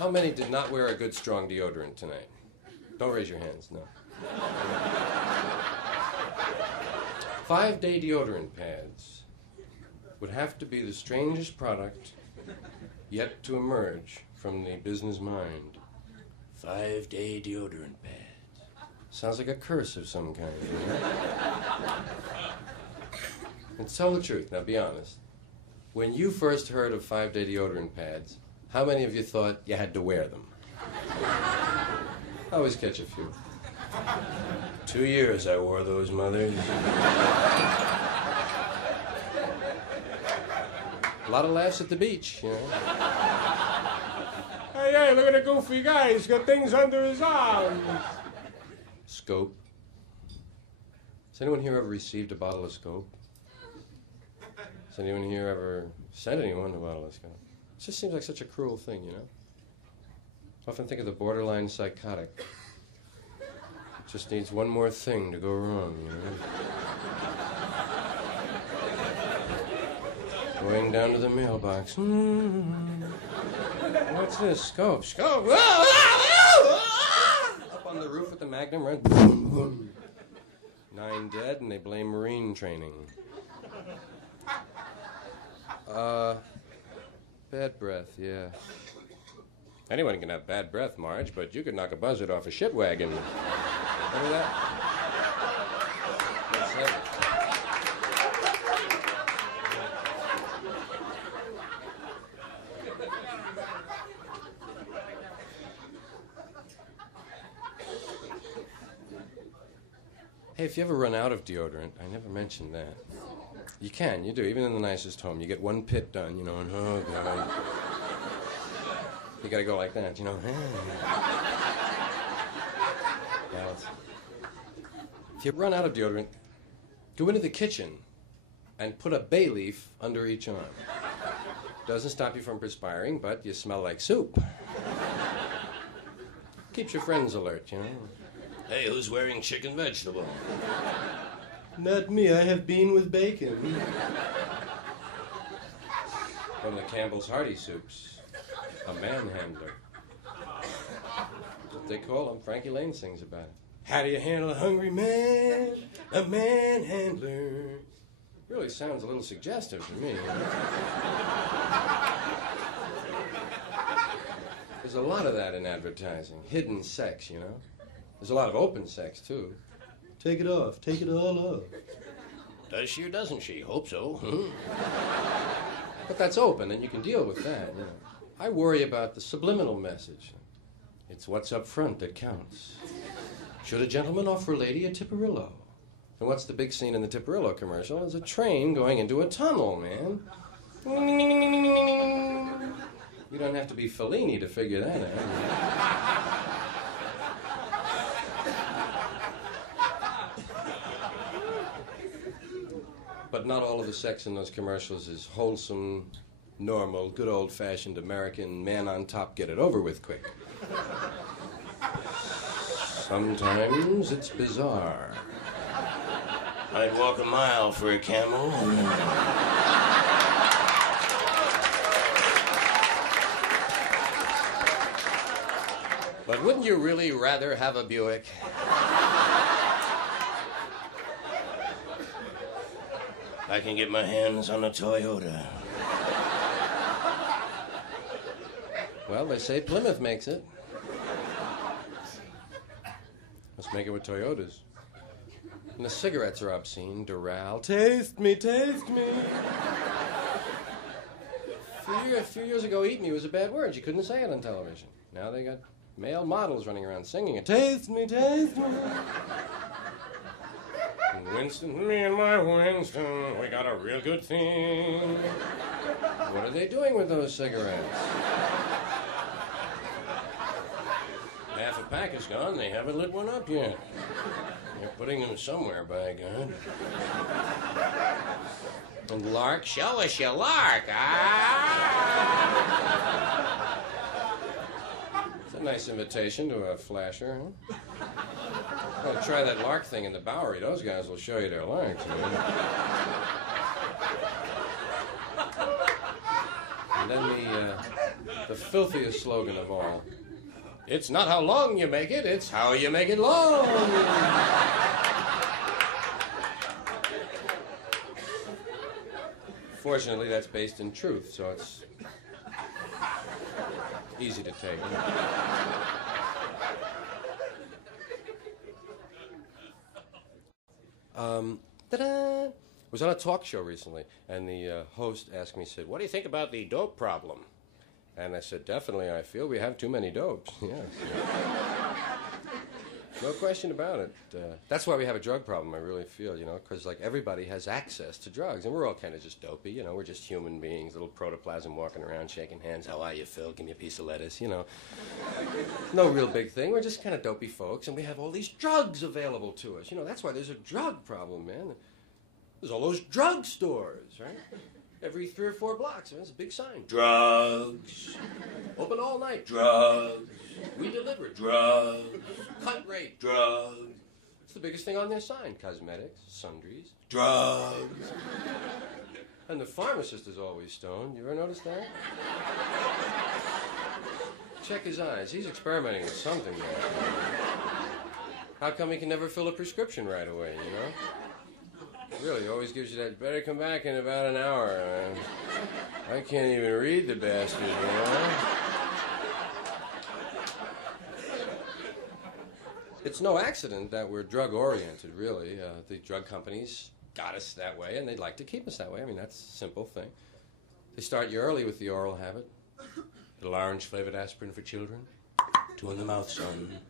How many did not wear a good, strong deodorant tonight? Don't raise your hands, no. 5-day deodorant pads would have to be the strangest product yet to emerge from the business mind. 5-day deodorant pads. Sounds like a curse of some kind. You know? And tell the truth, now be honest. When you first heard of 5-day deodorant pads, how many of you thought you had to wear them? I always catch a few. 2 years I wore those mothers. A lot of laughs at the beach, you know. Hey, look at the goofy guy. He's got things under his arms. Scope. Has anyone here ever received a bottle of Scope? Has anyone here ever sent anyone a bottle of Scope? It just seems like such a cruel thing, you know? I often think of the borderline psychotic. It just needs one more thing to go wrong, you know? Going down to the mailbox. What's this? Scope. Scope. Up on the roof with the Magnum, right? 9 dead, and they blame Marine training. Bad breath, yeah. Anyone can have bad breath, Marge, but you could knock a buzzard off a shit wagon. Remember that? That's it. Hey, if you ever run out of deodorant, I never mentioned that. You can, you do, even in the nicest home. You get one pit done, you know, and oh, God. You gotta go like that, you know. Well, if you run out of deodorant, go into the kitchen and put a bay leaf under each arm. Doesn't stop you from perspiring, but you smell like soup. Keeps your friends alert, you know. Hey, who's wearing chicken vegetable? Not me, I have bean with bacon. One of the Campbell's Hearty soups. A manhandler. That's what they call him. Frankie Lane sings about it. How do you handle a hungry man? A manhandler. Really sounds a little suggestive to me. There's a lot of that in advertising. Hidden sex, you know. There's a lot of open sex, too. Take it off. Take it all off. Does she or doesn't she? Hope so. But that's open, and you can deal with that, you know. I worry about the subliminal message. It's what's up front that counts. Should a gentleman offer a lady a Tipperillo? And what's the big scene in the Tipperillo commercial? Is a train going into a tunnel, man. You don't have to be Fellini to figure that out. But not all of the sex in those commercials is wholesome, normal, good old-fashioned American man on top, get it over with quick. Sometimes it's bizarre. I'd walk a mile for a camel. But wouldn't you really rather have a Buick? I can get my hands on a Toyota. Well, they say Plymouth makes it. Let's make it with Toyotas. And the cigarettes are obscene. Doral, taste me, taste me. A few years ago, eat me was a bad word. You couldn't say it on television. Now they got male models running around singing it. Taste me, taste me. And Winston, me and my Winston, we got a real good thing. What are they doing with those cigarettes? Half a pack is gone. They haven't lit one up yet. They're putting them somewhere, by God. And Lark, show us your Lark. Ah! It's a nice invitation to a flasher, huh? Well, try that Lark thing in the Bowery. Those guys will show you their Larks, man. And then The filthiest slogan of all. It's not how long you make it, it's how you make it long. Fortunately, that's based in truth, so it's easy to take. Ta-da! I was on a talk show recently, and the host asked me, said, "What do you think about the dope problem?" And I said, "Definitely, I feel we have too many dopes." Yes. No question about it. That's why we have a drug problem, I really feel, because like everybody has access to drugs, and we're all kind of just dopey, we're just human beings, little protoplasm walking around shaking hands. How are you, Phil? Give me a piece of lettuce, No real big thing. We're just kind of dopey folks, and we have all these drugs available to us. That's why there's a drug problem, man. There's all those drug stores, right? Every 3 or 4 blocks, there's a big sign. Drugs. Open all night. Drugs. We deliver. Drugs. Cut rate. Drugs. It's the biggest thing on their sign. Cosmetics, sundries, drugs. And the pharmacist is always stoned. You ever notice that? Check his eyes. He's experimenting with something there. How come he can never fill a prescription right away, Really, always gives you that, better come back in about an hour. I can't even read the bastard, It's no accident that we're drug-oriented, really. The drug companies got us that way, and they'd like to keep us that way. I mean, that's a simple thing. They start you early with the oral habit. Little orange-flavored aspirin for children. 2 in the mouth, son.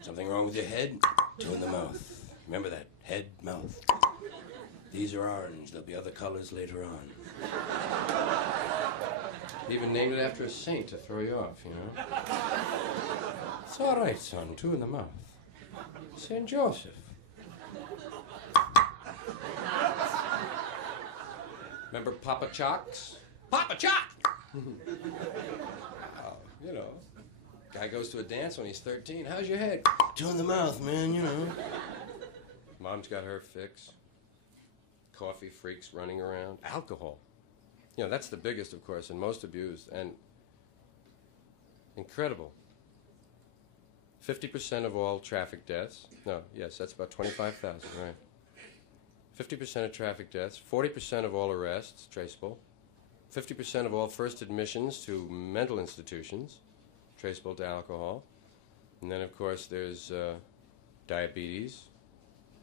Something wrong with your head? 2 in the mouth. Remember that, head, mouth. These are orange. There'll be other colors later on. Even named it after a saint to throw you off, It's all right, son. 2 in the mouth. St. Joseph. Remember Papa Chocks? Papa Chock! Guy goes to a dance when he's 13. How's your head? 2 in the mouth, man, Mom's got her fix. Coffee freaks running around. Alcohol. That's the biggest, of course, and most abused. And incredible. 50% of all traffic deaths. That's about 25,000, right. 50% of traffic deaths. 40% of all arrests, traceable. 50% of all first admissions to mental institutions, traceable to alcohol. And then, of course, there's diabetes,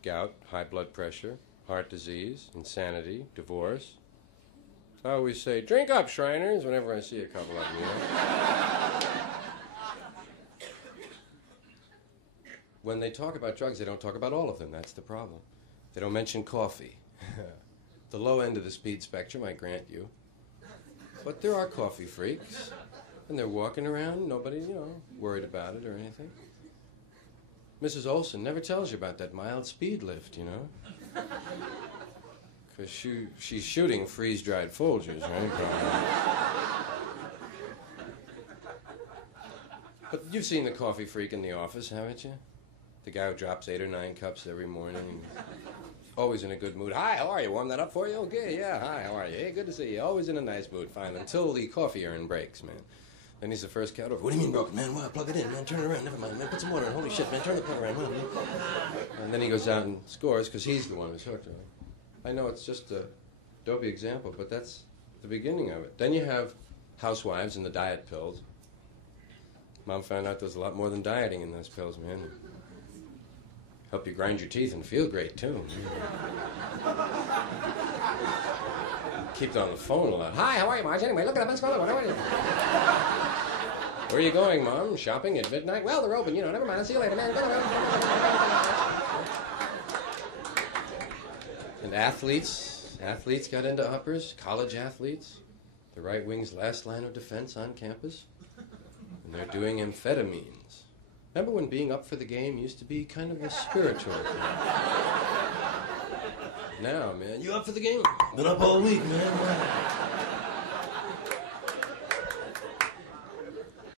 gout, high blood pressure, heart disease, insanity, divorce. So I always say, drink up, Shriners, whenever I see a couple of them, When they talk about drugs, they don't talk about all of them. That's the problem. They don't mention coffee. The low end of the speed spectrum, I grant you. But there are coffee freaks, and they're walking around, nobody, worried about it or anything. Mrs. Olson never tells you about that mild speed lift, Because she's shooting freeze-dried Folgers, right? But you've seen the coffee freak in the office, haven't you? The guy who drops 8 or 9 cups every morning. Always in a good mood. Hi, how are you? Warm that up for you? Okay, yeah, hi, how are you? Hey, good to see you. Always in a nice mood, fine. Until the coffee urn breaks, man. Then he's the first cat over. What do you mean broken, man? Well, plug it in, man. Turn it around. Never mind, man. Put some water in. Holy shit, man. Turn the plug around. Man. And then he goes out and scores because he's the one who's hooked. I know it's just a dopey example, but that's the beginning of it. Then you have housewives and the diet pills. Mom found out there's a lot more than dieting in those pills, man. Help you grind your teeth and feel great, too. Keep it on the phone a lot. Hi, how are you, Marge? Anyway, look at that. Let's go. Where are you going, Mom? Shopping at midnight? Well, they're open, never mind. I'll see you later, man. And athletes got into uppers. College athletes. The right wing's last line of defense on campus. And they're doing amphetamines. Remember when being up for the game used to be kind of a spiritual thing? Now, man, you up for the game? Been up all week, man.